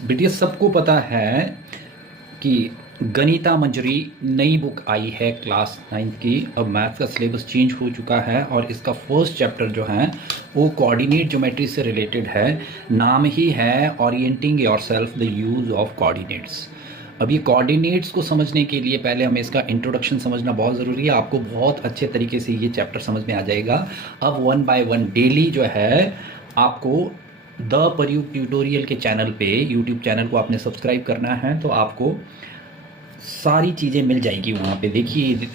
बेटिया सबको पता है कि गणिता मंजरी नई बुक आई है क्लास 9th की। अब मैथ का सिलेबस चेंज हो चुका है और इसका फर्स्ट चैप्टर जो है वो कोऑर्डिनेट ज्योमेट्री से रिलेटेड है। नाम ही है orienting yourself the use of coordinates. अब ये कोऑर्डिनेट्स को समझने के लिए पहले हमें इसका इंट्रोडक्शन समझना बहुत ज़रूरी है। आपको बहुत अच्छे तरीके से ये चैप्टर समझ में आ जाएगा। अब 1 बाय 1 डेली जो है आपको द प्रयुक्त ट्यूटोरियल के चैनल पे, यूट्यूब चैनल को आपने सब्सक्राइब करना है तो आपको सारी चीज़ें मिल जाएगी वहाँ पे। देखिए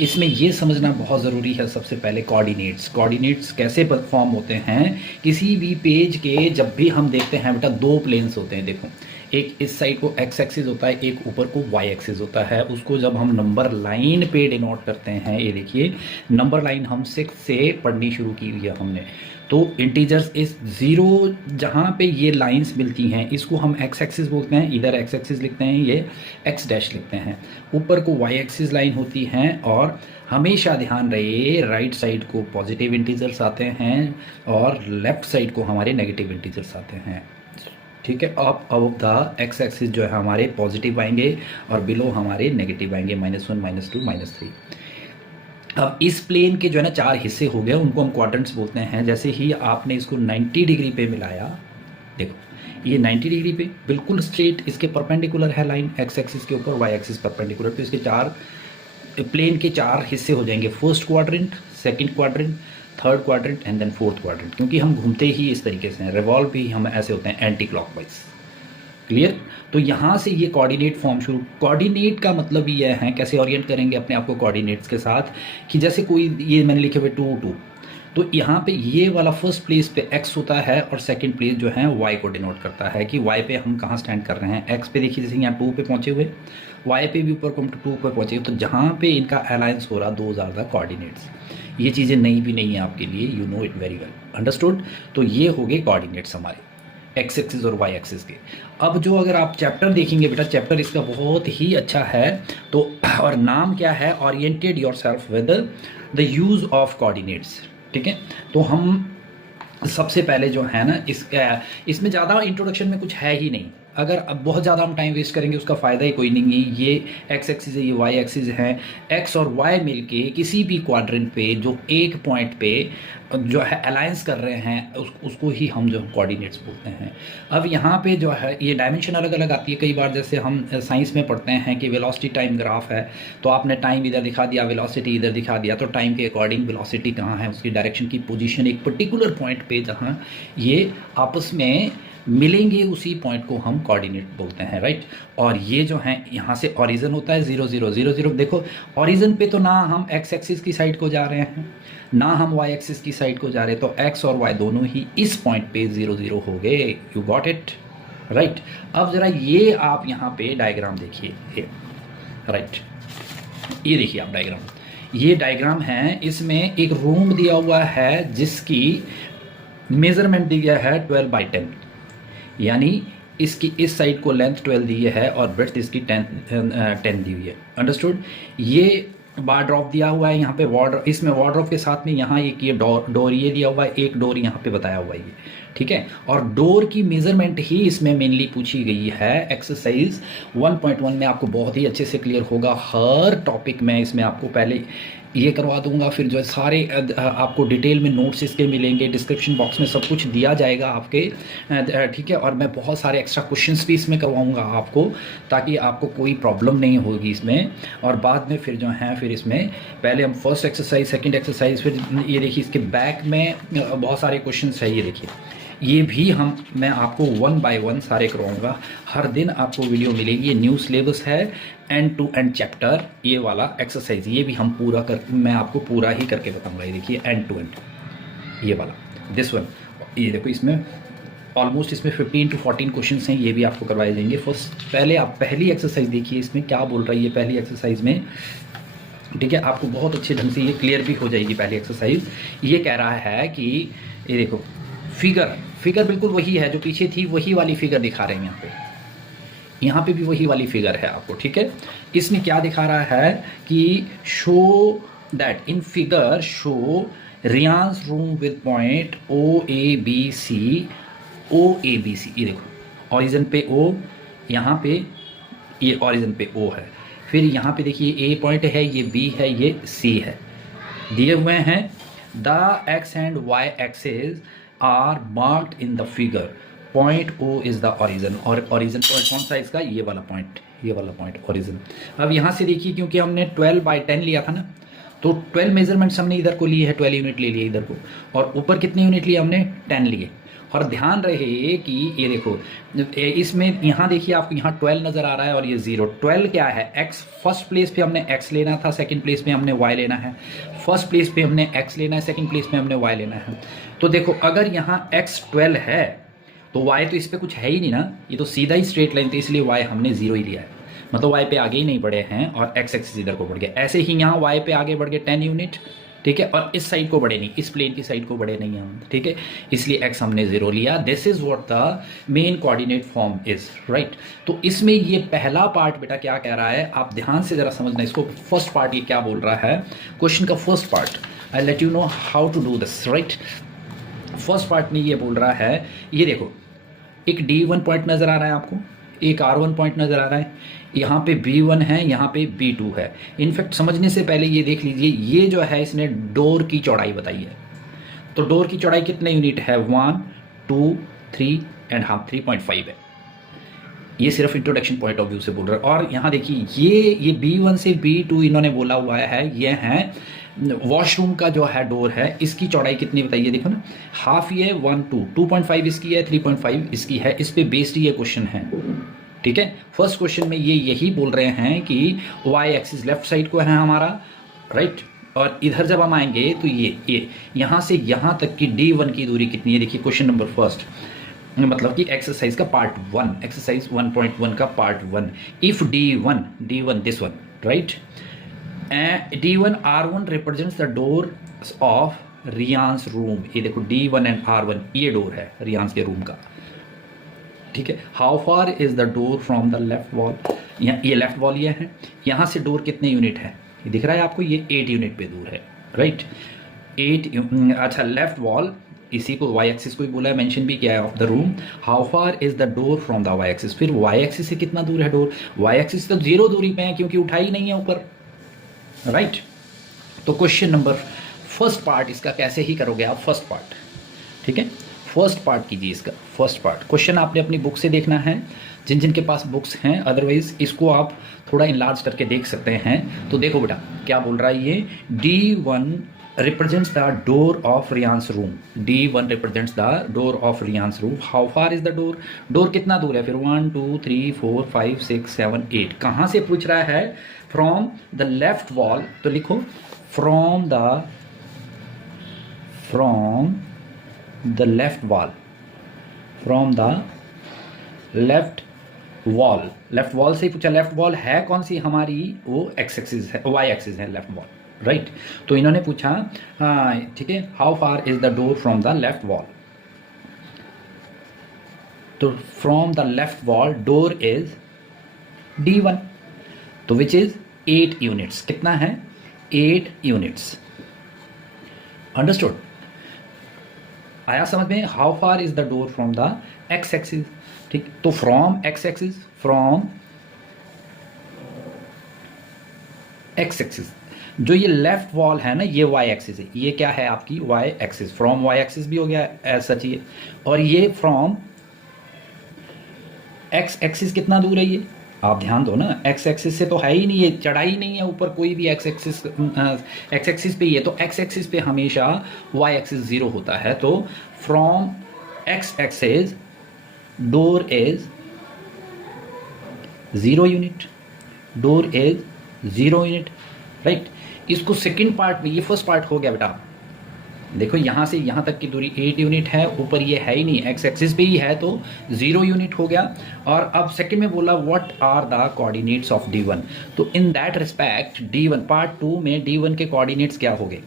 इसमें ये समझना बहुत ज़रूरी है। सबसे पहले कोऑर्डिनेट्स कैसे परफॉर्म होते हैं किसी भी पेज के। जब भी हम देखते हैं बेटा दो प्लेन्स होते हैं, देखो एक इस साइड को एक्स एक्सिस होता है, एक ऊपर को वाई एक्सिस होता है। उसको जब हम नंबर लाइन पे डिनोट करते हैं, ये देखिए नंबर लाइन हम 6 से पढ़नी शुरू की हुई है हमने। तो इंटीजर्स इस ज़ीरो जहाँ पे ये लाइंस मिलती हैं इसको हम एक्स एक्सिस बोलते हैं। इधर एक्स एक्सिस लिखते हैं, ये एक्स डैश लिखते हैं। ऊपर को वाई एक्सिस लाइन होती हैं और हमेशा ध्यान रहे राइट साइड को पॉजिटिव इंटीजर्स आते हैं और लेफ्ट साइड को हमारे नेगेटिव इंटीजर्स आते हैं। ठीक है, अब द एक्स एक्सिस जो है हमारे पॉजिटिव आएंगे और बिलो हमारे नेगेटिव आएंगे, -1 -2 -3। अब इस प्लेन के जो है ना 4 हिस्से हो गए, उनको हम क्वाड्रेंट्स बोलते हैं। जैसे ही आपने इसको 90 डिग्री पे मिलाया, देखो ये 90 डिग्री पे बिल्कुल स्ट्रेट इसके परपेंडिकुलर है लाइन, एक्स एक्सिस के ऊपर वाई एक्सिस परपेंडिकुलर। तो इसके 4 प्लेन के 4 हिस्से हो जाएंगे, first quadrant, second quadrant, third quadrant and then fourth quadrant. क्योंकि हम घूमते ही इस तरीके से हैं, रिवॉल्व भी हम ऐसे होते हैं एंटी क्लॉकवाइज। क्लियर? तो यहाँ से ये कोऑर्डिनेट फॉर्म शुरू। कोऑर्डिनेट का मतलब ये है कैसे ओरिएंट करेंगे अपने आप को कोऑर्डिनेट्स के साथ, कि जैसे कोई ये मैंने लिखे हुए 2 2, तो यहाँ पे ये वाला फर्स्ट प्लेस पे x होता है और सेकंड प्लेस जो है y को डिनोट करता है कि y पे हम कहाँ स्टैंड कर रहे हैं। x पे देखिए जैसे यहाँ 2 पे पहुँचे हुए, y पे भी ऊपर को 2 पे पहुँचे हुए, तो जहाँ पे इनका अलायंस हो रहा, दोज आर द कोऑर्डिनेट्स। ये चीज़ें नई भी नहीं है आपके लिए, you know it very well, understood. तो ये हो गए कोऑर्डिनेट्स हमारे एक्स एक्सिस और वाई एक्सिस के। अब जो अगर आप चैप्टर देखेंगे बेटा, चैप्टर इसका बहुत ही अच्छा है। तो और नाम क्या है, oriented yourself with the use of coordinates. ठीक है, तो हम सबसे पहले जो है ना इसमें ज़्यादा इंट्रोडक्शन में कुछ है ही नहीं। अगर अब बहुत ज़्यादा हम टाइम वेस्ट करेंगे उसका फ़ायदा ही कोई नहीं है। ये एक्स एक्सिस है, ये वाई एक्सिस है, एक्स और वाई मिलके किसी भी क्वाड्रेंट पे जो एक पॉइंट पे जो है अलायंस कर रहे हैं उसको ही हम जो कोऑर्डिनेट्स बोलते हैं। अब यहाँ पे जो है ये डायमेंशन अलग अलग आती है। कई बार जैसे हम साइंस में पढ़ते हैं कि वेलोसिटी टाइम ग्राफ है, तो आपने टाइम इधर दिखा दिया, वेलोसिटी इधर दिखा दिया, तो टाइम के अकॉर्डिंग वेलोसिटी कहाँ है, उसकी डायरेक्शन की पोजीशन एक पर्टिकुलर पॉइंट पे जहाँ ये आपस में मिलेंगे उसी पॉइंट को हम कोऑर्डिनेट बोलते हैं, राइट। और ये जो है यहाँ से ओरिजिन होता है 0 0 0 0। देखो ओरिजिन पे तो ना हम एक्स एक्सिस की साइड को जा रहे हैं ना हम वाई एक्सिस की साइड को जा रहे हैं, तो एक्स और वाई दोनों ही इस पॉइंट पे 0 0 हो गए। You got it, right. अब जरा ये आप यहाँ पे डायग्राम देखिए, राइट। ये देखिए आप डायग्राम, ये डायग्राम है, इसमें एक रूम दिया हुआ है जिसकी मेजरमेंट दिया है 12 बाई 10, यानी इसकी इस साइड को लेंथ 12 दी है और ब्रेड्थ इसकी 10 दी हुई है, अंडरस्टूड। ये बार ड्रॉप दिया हुआ है यहाँ पे, वार्ड इसमें वार्डरोब के साथ में यहाँ एक ये डोर ये दिया हुआ है, एक डोर यहाँ पे बताया हुआ है ये, ठीक है। और डोर की मेजरमेंट ही इसमें मेनली पूछी गई है। एक्सरसाइज 1.1 में आपको बहुत ही अच्छे से क्लियर होगा। हर टॉपिक में इसमें आपको पहले ये करवा दूंगा, फिर जो है सारे आपको डिटेल में नोट्स इसके मिलेंगे, डिस्क्रिप्शन बॉक्स में सब कुछ दिया जाएगा आपके, ठीक है। और मैं बहुत सारे एक्स्ट्रा क्वेश्चंस भी इसमें करवाऊंगा आपको, ताकि आपको कोई प्रॉब्लम नहीं होगी इसमें। और बाद में फिर जो है फिर इसमें पहले हम फर्स्ट एक्सरसाइज, सेकंड एक्सरसाइज, फिर ये देखिए इसके बैक में बहुत सारे क्वेश्चन है। ये देखिए ये भी मैं आपको 1 बाय 1 सारे करवाऊंगा। हर दिन आपको वीडियो मिलेगी। ये न्यू सिलेबस है, एंड टू एंड चैप्टर, ये वाला एक्सरसाइज ये भी हम मैं आपको पूरा ही करके बताऊंगा। ये देखिए एंड टू एंड, ये वाला दिस वन, ये देखो इसमें ऑलमोस्ट इसमें 15 to 14 क्वेश्चन हैं, ये भी आपको करवाए जाएंगे। पहले आप पहली एक्सरसाइज देखिए, इसमें क्या बोल रहा है ये पहली एक्सरसाइज में, ठीक है। आपको बहुत अच्छे ढंग से ये क्लियर भी हो जाएगी पहली एक्सरसाइज। ये कह रहा है कि ये देखो फिगर बिल्कुल वही है जो पीछे थी, वही वाली फिगर दिखा रहे हैं यहाँ पे भी वही वाली फिगर है आपको, ठीक है। इसमें क्या दिखा रहा है कि show that in figure show Riyan's room with point O A B C. ये देखो ऑरिजिन पे ओ, यहाँ पे ये ऑरिजिन पे ओ है। फिर यहाँ पे देखिए ए पॉइंट है, ये बी है, ये सी है, दिए हुए हैं। The X and Y axes are marked in the figure, point O is the origin, और ऑरिजिन पॉइंट कौन सा इसका, ये वाला पॉइंट, ये वाला पॉइंट ऑरिजिन। अब यहाँ से देखिए, क्योंकि हमने 12/10 लिया था ना, तो 12 मेजरमेंट्स हमने इधर को लिए है, 12 यूनिट ले लिए इधर को, और ऊपर कितने यूनिट लिए हमने, 10 लिए। और ध्यान रहे कि ये देखो, इसमें यहाँ देखिए आपको यहाँ 12 नज़र आ रहा है और ये 0। 12 क्या है, x, फर्स्ट प्लेस पे हमने x लेना था, सेकंड प्लेस पे हमने y लेना है। फर्स्ट प्लेस पे हमने x लेना है, सेकंड प्लेस पे हमने y लेना है। तो देखो अगर यहाँ x 12 है तो y तो इस पर कुछ है ही नहीं ना, ये तो सीधा ही स्ट्रेट लाइन थी, इसलिए y हमने 0 ही लिया है, मतलब y पे आगे ही नहीं बढ़े हैं और x एक्सिस इधर को बढ़ गया। ऐसे ही यहाँ y पे आगे बढ़ गए 10 यूनिट, ठीक है, और इस साइड को बढ़े नहीं, इस प्लेन की साइड को बढ़े नहीं हम, ठीक है, इसलिए x हमने 0 लिया। This is what the main coordinate form is, right. तो इसमें ये पहला पार्ट बेटा क्या कह रहा है, आप ध्यान से जरा समझना इसको। फर्स्ट पार्ट ये क्या बोल रहा है, क्वेश्चन का first part, I let you know how to do this, right. First part में ये बोल रहा है, ये देखो एक D1 पॉइंट नज़र आ रहा है आपको, एक R1 पॉइंट नज़र आ रहा है, यहाँ पे B1 है, यहाँ पे B2 है। इनफैक्ट समझने से पहले ये देख लीजिए, ये जो है इसने डोर की चौड़ाई बताई है। तो डोर की चौड़ाई कितने यूनिट है, 1 2 3 एंड हाफ 3.5 है। ये सिर्फ इंट्रोडक्शन पॉइंट ऑफ व्यू से बोल रहा है। और यहाँ देखिए ये B1 से B2 इन्होंने बोला हुआ है, ये है वॉशरूम का जो है डोर है, इसकी चौड़ाई कितनी बताइए, देखो ना, हाफ ये 1 2 2.5 इसकी है, 3.5 इसकी है, इस पे बेस्ड ये क्वेश्चन है, ठीक है। फर्स्ट क्वेश्चन में ये यही बोल रहे हैं कि वाई एक्सिस लेफ्ट साइड को है हमारा, राइट, और इधर जब हम आएंगे तो ये यहाँ से यहाँ तक की D1 की दूरी कितनी है, देखिए क्वेश्चन नंबर फर्स्ट, मतलब कि एक्सरसाइज का पार्ट 1, एक्सरसाइज 1.1 का part 1, if D1 this one, right, D1 R1 represents the door of Riyan's room. ये देखो D1 एंड R1 ये डोर है रियांस के रूम का, ठीक है। How far is the door from the left wall, ये लेफ्ट वॉल ये है, यहाँ से डोर कितने यूनिट है, ये दिख रहा है आपको, ये 8 यूनिट पे दूर है, राइट, 8। अच्छा, लेफ्ट वॉल, इसी को वाई एक्सिस को ही बोला है, मेंशन भी किया है of the room. How far is the door from the Y axis, फिर वाई एक्सिस से कितना दूर है डोर, वाई एक्सिस तो 0 दूरी पे है क्योंकि उठाई नहीं है ऊपर, राइट। तो क्वेश्चन नंबर फर्स्ट पार्ट इसका कैसे ही करोगे आप, फर्स्ट पार्ट, ठीक है, फर्स्ट पार्ट कीजिए इसका। फर्स्ट पार्ट क्वेश्चन आपने अपनी बुक से देखना है, जिन जिन के पास बुक्स हैं, अदरवाइज इसको आप थोड़ा इनलार्ज करके देख सकते हैं। तो देखो बेटा क्या बोल रहा है ये, D1 represents the door of Riyan's room, D1 represents the door of Riyan's room। how far is the door, door कितना दूर है, फिर 1 2 3 4 5 6 7 8, कहाँ से पूछ रहा है, फ्रॉम द लेफ्ट वॉल, तो लिखो from the left wall, from the left wall, left wall से ही पूछा। लेफ्ट वॉल है कौन सी हमारी, वो एक्स एक्सिस है, वाई एक्सिस है लेफ्ट वॉल, राइट। तो इन्होंने पूछा, हाँ ठीक है, how far is the door from the left wall, तो from the left wall door is D1, तो विच इज 8 यूनिट्स, कितना है, 8 यूनिट्स, अंडरस्टूड, आया समझ में। How far is the door from the x axis, ठीक, तो from x axis, from x axis, जो ये लेफ्ट वॉल है ना, ये वाई एक्सिस है, ये क्या है आपकी Y axis, from Y axis भी हो गया एज सच ये, और ये फ्रॉम एक्स एक्सिस कितना दूर है, ये आप ध्यान दो ना, एक्स एक्सिस से तो है ही नहीं, ये चढ़ाई नहीं है ऊपर कोई भी एक्स एक्सिस पे, ये तो एक्स एक्सिस पे हमेशा वाई एक्सिस 0 होता है। तो from x axis door is 0 unit, door is 0 unit, right. इसको सेकंड पार्ट में, ये फर्स्ट पार्ट हो गया बेटा, देखो यहाँ से यहाँ तक की दूरी 8 यूनिट है, ऊपर ये है ही नहीं, एक्स एक्सिस पे ही है, तो 0 यूनिट हो गया। और अब सेकंड में बोला what are the coordinates of D1, तो in that respect D1 part 2 में D1 के कोऑर्डिनेट्स क्या हो गए,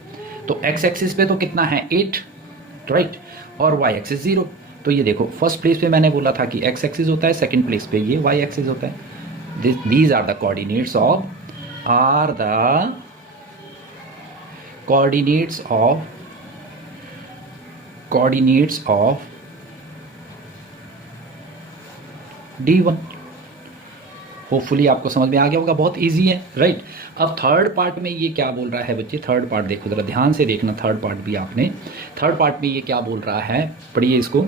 तो एक्स एक्सिस पे तो कितना है 8, राइट, और वाई एक्सिस 0। तो ये देखो फर्स्ट प्लेस पे मैंने बोला था कि एक्स एक्सिस होता है, सेकंड प्लेस पे ये वाई एक्सिस होता है। These are the coordinates of, are the coordinates D1। Hopefully आपको समझ में आ गया होगा, बहुत इजी है, राइट। अब थर्ड पार्ट में ये क्या बोल रहा है बच्चे, थर्ड पार्ट देखो ज़रा ध्यान से देखना, थर्ड पार्ट भी आपने, थर्ड पार्ट में ये क्या बोल रहा है, पढ़िए इसको।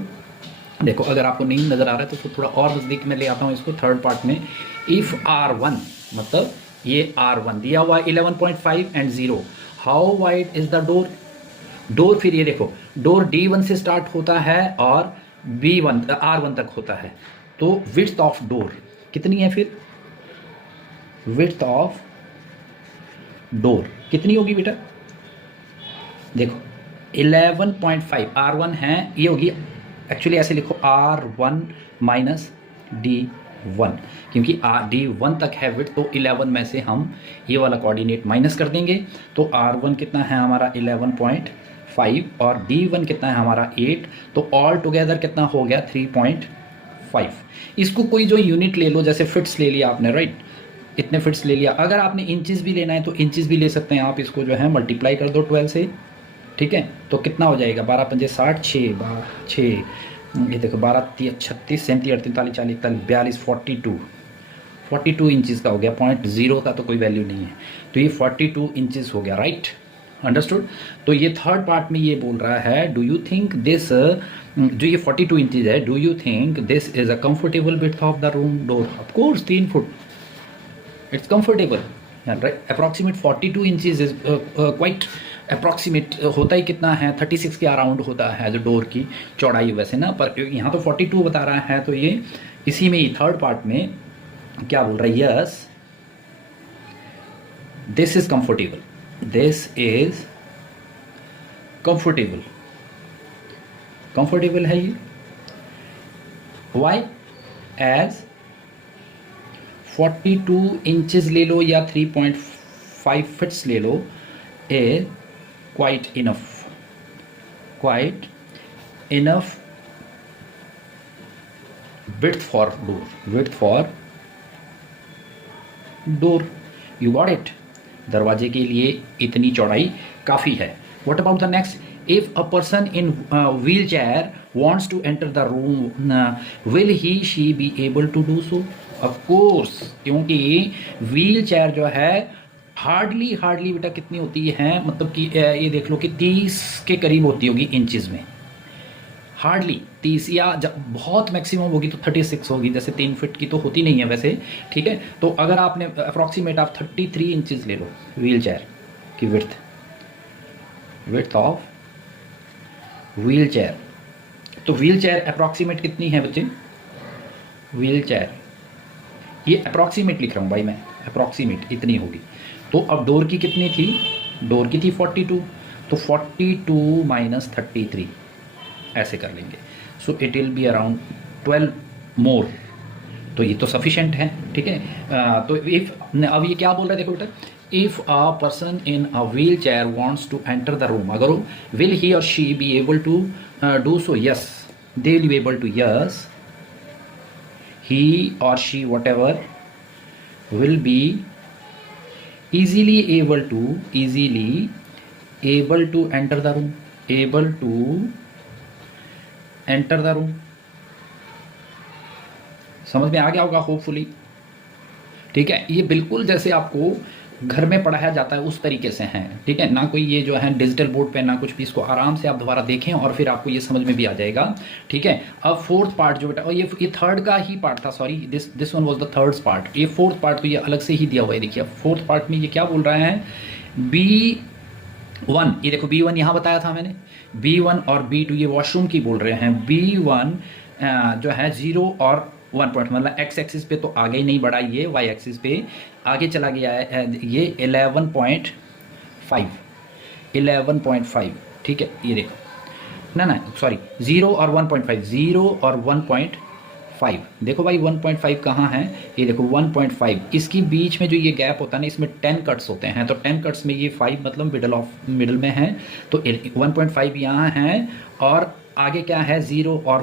देखो अगर आपको नहीं नज़र आ रहा है तो थोड़ा और नज़दीक में ले आता हूँ इसको। थर्ड पार्ट में इफ़ R1, मतलब ये R1 दिया हुआ 11.5 and 0, how wide is the door. Door फिर ये देखो, डोर D1 से स्टार्ट होता है और R1 तक होता है, तो विड्थ ऑफ डोर कितनी है, फिर विड्थ ऑफ डोर कितनी होगी बेटा, देखो 11.5, R1 है, ये होगी एक्चुअली ऐसे लिखो R1 माइनस D1, क्योंकि D1 तक है विड्थ, तो 11 में से हम ये वाला कोऑर्डिनेट माइनस कर देंगे, तो R1 कितना है हमारा 11.5 और D1 कितना है हमारा 8, तो ऑल टुगेदर कितना हो गया 3.5। इसको कोई जो यूनिट ले लो, जैसे फिट्स ले लिया आपने, राइट, इतने फिट्स ले लिया। अगर आपने इंचेस भी लेना है तो इंचेस भी ले सकते हैं आप, इसको जो है मल्टीप्लाई कर दो 12 से, ठीक है, तो कितना हो जाएगा 12 पंजे 60, 6 ये देखो 12 36 37 38 40 41 42 42 इंचेस का हो गया, 0.0 का तो कोई वैल्यू नहीं है, तो ये 42 इंचेस हो गया, राइट, अंडरस्टूड। तो ये थर्ड पार्ट में ये बोल रहा है, डू यू थिंक दिस, जो ये 42 इंचेस है, do you think this is a comfortable width of the room door. Of course 3 foot, it's comfortable, right? Approximate 42 inches is quite approximate, होता ही कितना है 36 के अराउंड होता है जो डोर की चौड़ाई वैसे ना, पर यहाँ तो 42 बता रहा है, तो ये इसी में ही थर्ड पार्ट में क्या बोल रहा है, yes this is comfortable, this is comfortable, comfortable है ये, वाई एज 42 इंचेस ले लो या 3.5 फिट्स ले लो, a quite enough width for door, you got it, दरवाजे के लिए इतनी चौड़ाई काफ़ी है। What about the next, if a person in wheelchair wants to enter the room, will she be able to do so? Of course, क्योंकि wheel chair जो है हार्डली बेटा कितनी होती है, मतलब कि ये देख लो कि 30 के करीब होती होगी इंचेस में, हार्डली 30, या जब बहुत मैक्सिमम होगी तो 36 होगी, जैसे 3 फीट की तो होती नहीं है वैसे, ठीक है। तो अगर आपने अप्रॉक्सीमेट आप 33 इंचेस ले लो व्हील चेयर की विड्थ ऑफ व्हील चेयर, तो व्हील चेयर अप्रॉक्सीमेट कितनी है बच्चे, व्हील चेयर ये अप्रॉक्सीमेट लिख रहा हूँ भाई मैं, अप्रॉक्सीमेट इतनी होगी। तो अब डोर की कितनी थी, डोर की थी 42, तो 42 माइनस 33 ऐसे कर लेंगे, so it will be around 12 मोर, तो ये तो सफिशेंट है, ठीक है। तो इफ अब ये क्या बोल रहा है, देखो बेटा, if a person in a wheelchair wants to enter the room, agar will he or she be able to do so, yes, they will be able to, yes, he or she whatever will be easily able to enter the room, समझ में आ गया होगा hopefully, ठीक है। ये बिल्कुल जैसे आपको घर में पढ़ाया जाता है उस तरीके से हैं, ठीक है, ना कोई ये जो है डिजिटल बोर्ड पे ना कुछ भी, इसको आराम से आप दोबारा देखें और फिर आपको ये समझ में भी आ जाएगा, ठीक है। अब फोर्थ पार्ट जो बेटा, और ये थर्ड का ही पार्ट था, sorry this one was the third part, ये फोर्थ पार्ट तो ये अलग से ही दिया हुआ है। देखिए फोर्थ पार्ट में ये क्या बोल रहा है, B1, ये देखो B1 यहाँ बताया था मैंने, B1 और B2 ये वॉशरूम की बोल रहे हैं, B1 जो है 0 और 1 पॉइंट, मतलब एक्स एक्सिस पे तो आगे ही नहीं बढ़ा, ये वाई एक्सिस पे आगे चला गया है, ये 11.5, ठीक है, ये देखो ना सॉरी 0 और 1.5, 0 और 1.5, देखो भाई 1.5 कहाँ है, ये देखो 1.5, इसकी बीच में जो ये गैप होता है ना, इसमें 10 कट्स होते हैं, तो 10 कट्स में ये 5 मतलब मिडल में है, तो 1.5 यहाँ है, और आगे क्या है 0 और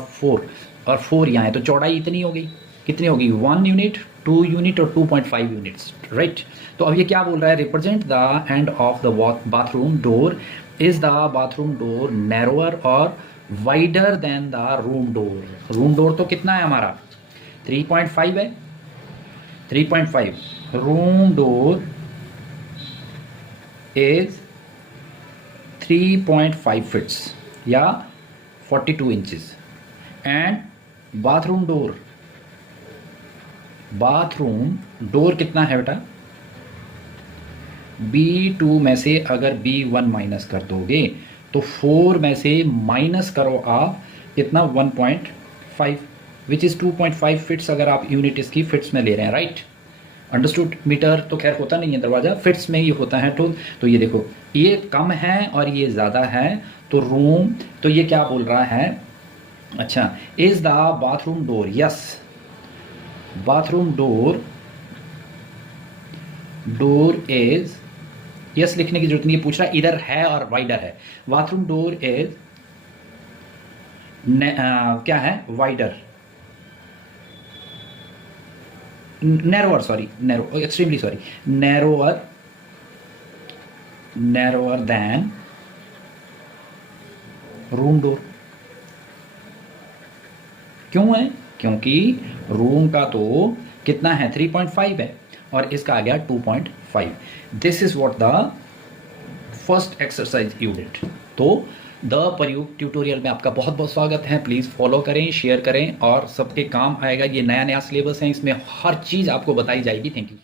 4 यहाँ है, तो चौड़ाई इतनी हो गई, कितनी होगी 1 यूनिट, 2 यूनिट और 2.5 यूनिट्स, राइट। तो अब ये क्या बोल रहा है, represent the end of the bathroom door, is the bathroom door narrower और wider than the room door. Room door तो कितना है हमारा 3.5 है, 3.5 रूम डोर इज 3.5 फीट्स या 42 इंचेस एंड बाथरूम डोर कितना है बेटा, B2 में से अगर B1 माइनस कर दोगे तो 4 में से माइनस करो आप कितना 1.5 विच इज़ 2.5 फिट्स अगर आप यूनिट इसकी फिट्स में ले रहे हैं, राइट। अंडरस्टूड। मीटर तो खैर होता नहीं है दरवाज़ा, फिट्स में ये होता है। तो ये देखो ये कम है और ये ज़्यादा है, तो रूम, तो ये क्या बोल रहा है, अच्छा, is the bathroom door, yes bathroom door is, yes लिखने की जरूरत नहीं है, पूछ रहा इधर है और वाइडर है। बाथरूम डोर इज क्या है, wider, narrower, sorry narrow, extremely sorry, narrower than room door. क्यों है, क्योंकि रूम का तो कितना है 3.5 है और इसका आ गया 2.5। This is what the first exercise you did. तो द प्रयोग ट्यूटोरियल में आपका बहुत बहुत स्वागत है। प्लीज़ फॉलो करें, शेयर करें और सबके काम आएगा। ये नया सिलेबस है, इसमें हर चीज़ आपको बताई जाएगी। Thank you.